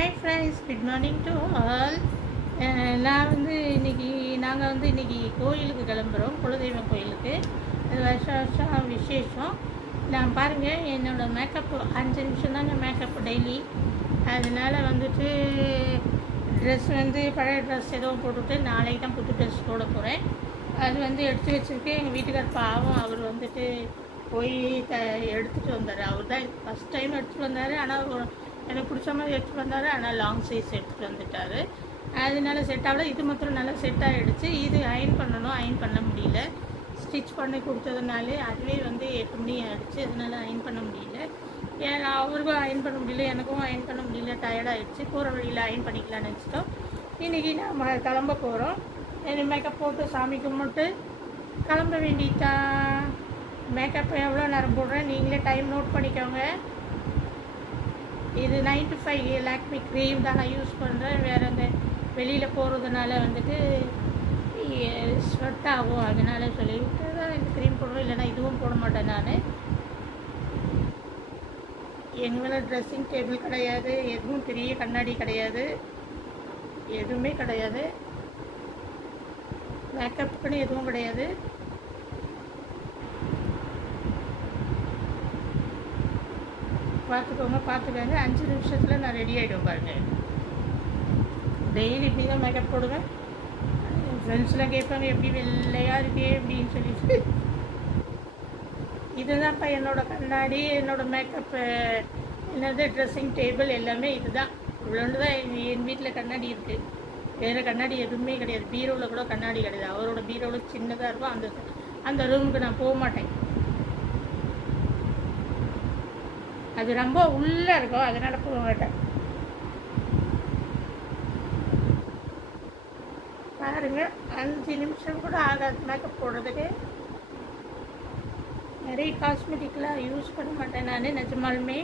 Hi friends, good morning to all. நாங்கள் வந்து இன்றைக்கி கோயிலுக்கு கிளம்புறோம், குலதெய்வம் கோயிலுக்கு. அது வருஷம் விசேஷம். நான் பாருங்கள், என்னோடய மேக்கப் 5 நிமிஷம் தாங்க மேக்கப் டெய்லி. அதனால் வந்துட்டு ட்ரெஸ் வந்து பழைய ட்ரெஸ் எதுவும் போட்டுவிட்டு நாளைக்கு தான் புது ட்ரெஸ் போட போகிறேன். அது வந்து எடுத்து வச்சுருக்கேன். எங்கள் வீட்டுக்கார் பாவம், அவர் வந்துட்டு போய் எடுத்துகிட்டு வந்தார். அவர் தான் ஃபஸ்ட் டைம் எடுத்துகிட்டு வந்தார். ஆனால் எனக்கு பிடிச்ச மாதிரி எடுத்துகிட்டு வந்தார். ஆனால் லாங் சைஸ் எடுத்துகிட்டு வந்துட்டார். அதனால செட் ஆகல. இது மாத்திரம் நல்லா செட் ஆகிடுச்சு. இது அயன் பண்ணணும், அயன் பண்ண முடியல. ஸ்டிச் பண்ணி கொடுத்ததுனாலே அதுவே வந்து 8 மணி ஆகிடுச்சு. அதனால அயன் பண்ண முடியல. ஏன்னா அவருக்கும் அயன் பண்ண முடியல, எனக்கும் அயன் பண்ண முடியல. டயர்டாகிடுச்சு. போகிற வழியில் அயன் பண்ணிக்கலாம்னு நினச்சிட்டோம். இன்றைக்கி நம்ம கிளம்ப போகிறோம். மேக்கப் போட்டு சாமி கும்பிட்டு கிளம்ப வேண்டியதான். மேக்கப் எவ்வளோ நேரம் போடுறேன் நீங்களே டைம் நோட் பண்ணிக்கோங்க. இது 95 லாக்மி க்ரீம் தான் நான் யூஸ் பண்ணுறேன். வேறு அந்த வெளியில் போகிறதுனால வந்துட்டு ஸ்வெட் ஆகும், அதனால சொல்லிவிட்டு தான் இந்த க்ரீம் போடுறோம். இல்லைனா இதுவும் போட மாட்டேன் நான். எங்களை ட்ரெஸ்ஸிங் டேபிள் கிடையாது, எதுவும் பெரிய கண்ணாடி கிடையாது, எதுவுமே கிடையாது. மேக்கப்புக்குன்னு எதுவும் கிடையாது. பார்த்துக்கோங்க. 5 நிமிஷத்தில் நான் ரெடி ஆகிடுவேன் பாருங்கள். டெய்லி இப்படி தான் மேக்கப் போடுவேன். ஃப்ரெண்ட்ஸ்லாம் கேட்பாங்க, எப்படி வெள்ளையாக இருக்கே அப்படின்னு சொல்லிட்டு. இதுதான்ப்பா என்னோடய கண்ணாடி, என்னோடய மேக்கப்பு, என்னது ட்ரெஸ்ஸிங் டேபிள் எல்லாமே இது தான். இவ்வளோண்டு தான் என் வீட்டில் கண்ணாடி இருக்குது. வேறு கண்ணாடி எதுவுமே கிடையாது. பீரோவில் கூட கண்ணாடி கிடையாது. அவரோட பீரோவில் சின்னதாக இருக்கும். அந்த ரூமுக்கு நான் போக மாட்டேன். அது ரொம்ப உள்ளே இருக்கும், அதனால் போக மாட்டேன். பாருங்கள், 5 நிமிஷம் கூட ஆகாது மேக்கப் போடுறதுக்கு. நிறைய காஸ்மெட்டிக்லாம் யூஸ் பண்ண மாட்டேன் நான் நிஜமாலுமே.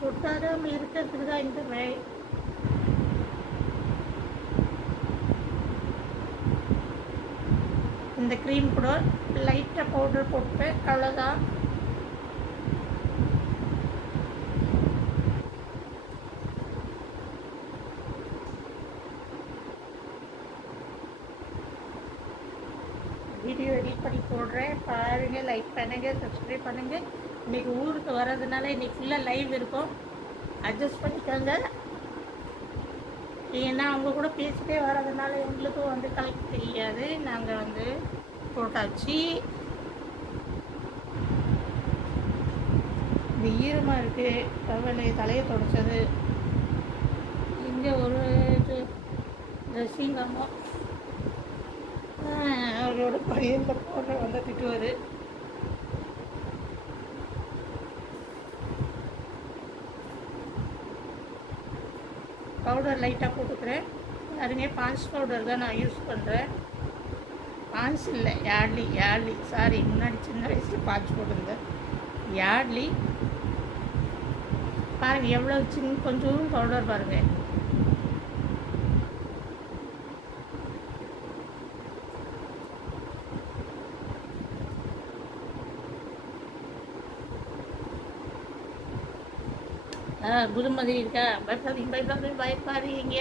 சுட்டாராமல் இருக்கிறதுக்கு தான் இந்த வேலை. இந்த க்ரீம் கூட லைட்டாக பவுடர் போட்டுப்பேன், அவ்வளோதான். வீடியோ எடிட் பண்ணி போடுறேன், பாருங்கள், லைக் பண்ணுங்கள், சப்ஸ்கிரைப் பண்ணுங்கள். இன்றைக்கி ஊருக்கு வர்றதுனால இன்றைக்கி ஃபுல்லாக லைவ் இருக்கும், அட்ஜஸ்ட் பண்ணிக்கோங்க. ஏன்னா அவங்க கூட பேசிட்டே வர்றதுனால எங்களுக்கும் வந்து கலெக்ட் தெரியாது. நாங்கள் வந்து போட்டாச்சு. இந்த ஈரமாக இருக்குது, தலையை தொடச்சது. இங்கே ஒரு ட்ரெஸ்ஸிங் அம்மா அவரோட பையனில் போடுற வந்து திட்டுவார். பவுடர் லைட்டாக போட்டுக்கிறேன். அதுங்க பான்ஸ் பவுடர் தான் நான் யூஸ் பண்ணுறேன். பான்ஸ் இல்லை, யார்லி சாரி, முன்னாடி சின்ன வயசில் பான்ஸ் போட்டிருந்தேன். யார்லி பாருங்கள், எவ்வளோ கொஞ்சம் பவுடர் பாருங்கள். குரு மாதிரி இருக்கா? பயப்பாதீங்க.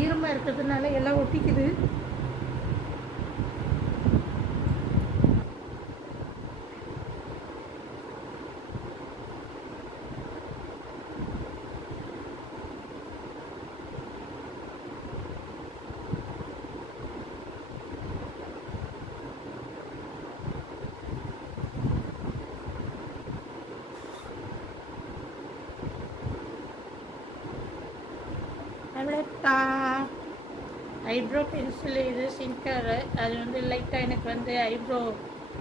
ஈரமாக இருக்கிறதுனால எல்லாம் ஒட்டிக்குது. ஐப்ரோ பென்சில் இது சிங்கர். அது வந்து லைட்டாக எனக்கு வந்து ஐப்ரோ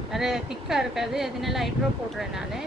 நிறைய திக்காக இருக்காது, அதனால ஐப்ரோ போடுறேன் நான்.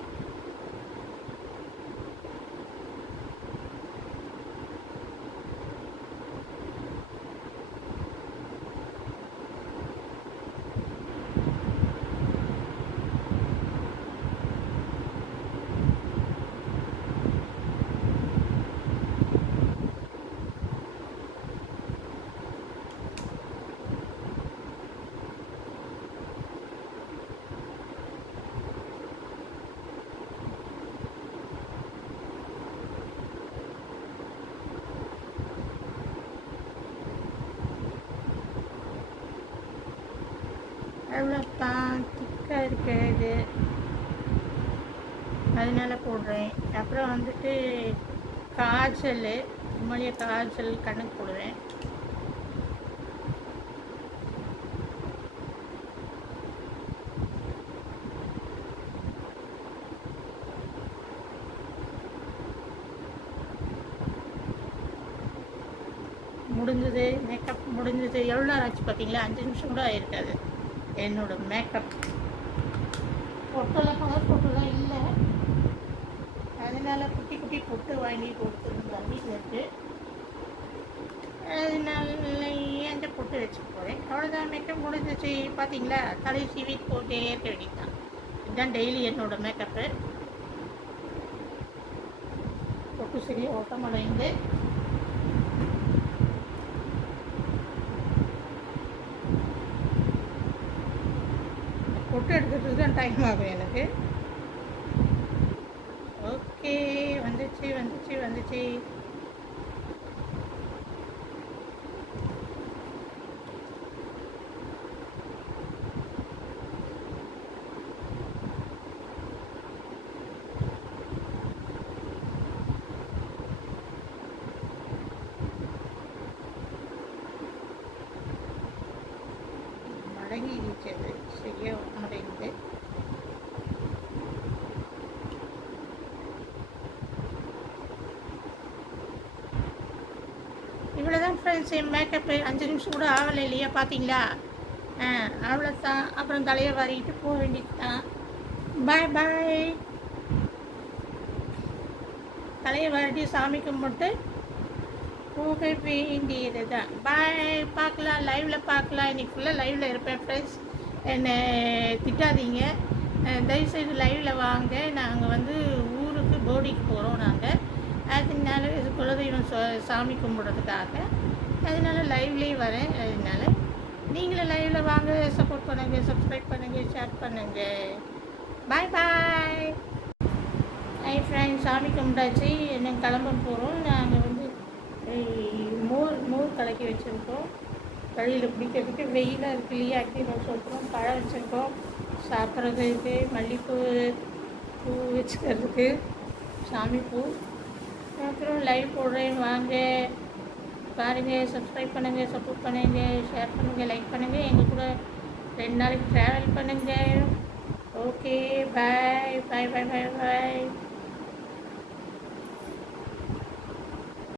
அவ்வளோதான் திக்காக இருக்கிறது, அதனால போடுறேன். அப்புறம் வந்துட்டு காய்ச்சல், உண்மையிலேயே காய்ச்சல் கண்ணுக்கு போடுவேன். முடிஞ்சது, மேக்கப் முடிஞ்சது. எவ்வளோ நேரம் ஆச்சு பார்த்தீங்களா? 5 நிமிஷம் கூட ஆகிருக்காது என்னோடய மேக்கப். பொட்டெல்லாம் கலர் பொட்டெல்லாம் இல்லை, அதனால குட்டி குட்டி பொட்டு வாங்கி கொடுத்துருந்தேன் வீட்டில் இருக்குது, அதனால அந்த பொட்டு வச்சுக்க போகிறேன். அவ்வளோதான், மேக்கப் முடிஞ்சிச்சு. பார்த்தீங்களா? தலை சீவி போட்டே இருக்க வேண்டியதுதான். இதுதான் டெய்லி என்னோடய மேக்கப்பு. பொட்டு சரியாக ஓட்டமடைந்து பொட்டு எடுக்கிறதுக்கு தான் டைம் ஆகும் எனக்கு. ஓகே, வந்துச்சு வந்துச்சு வந்துச்சு. மடங்கி இருச்சது சரியாக மடைந்து. இவ்வளோதான் ஃப்ரெண்ட்ஸ் என் மேக்கப்பு. 5 நிமிஷம் கூட ஆகலை இல்லையா? பார்த்தீங்களா? அவ்வளோதான். அப்புறம் தலையை வாரிக்கிட்டு போக வேண்டியது தான். பாய் பாய். தலையை வாரிட்டு சாமி கும்பிட்டு போக வேண்டியது தான். பாய். பார்க்கலாம், லைவில் பார்க்கலாம். இன்றைக்கி ஃபுல்லாக லைவில் இருப்பேன் ஃப்ரெண்ட்ஸ். என்னை திட்டாதீங்க, தயவுசெய்து லைவில் வாங்க. நாங்கள் வந்து ஊருக்கு போடிக்கு போகிறோம் நாங்கள், அதனால குலதெய்வம் சாமி கும்பிட்றதுக்காக, அதனால லைவ்லேயே வரேன். அதனால நீங்களும் லைவில் வாங்க, சப்போர்ட் பண்ணுங்கள், சப்ஸ்கிரைப் பண்ணுங்கள், ஷேர் பண்ணுங்கள். பாய் பாய். ஹை ஃப்ரெண்ட்ஸ், சாமி கும்பிட்டாச்சு, என்ன கிளம்ப போகிறோம். நாங்கள் வந்து மோர் கலக்கி வச்சுருக்கோம், வழியில் பிடிக்கிறதுக்கு. வெயிலாக இருக்கு இல்லையா? அக்கி ரோஸ் வச்சுருக்கோம், பழம் வச்சுருக்கோம், சாப்பிட்றதுக்கு மல்லிகைப்பூ பூ வச்சுக்கிறதுக்கு, சாமி பூ. அப்புறம் லைவ் போடுறேன், வாங்க பாருங்கள், சப்ஸ்கிரைப் பண்ணுங்கள், சப்போர்ட் பண்ணுங்கள், ஷேர் பண்ணுங்கள், லைக் பண்ணுங்கள். எங்கள் கூட 2 நாளைக்கு ட்ராவல் பண்ணுங்கள். ஓகே, பாய் பாய் பாய் பாய் பாய்.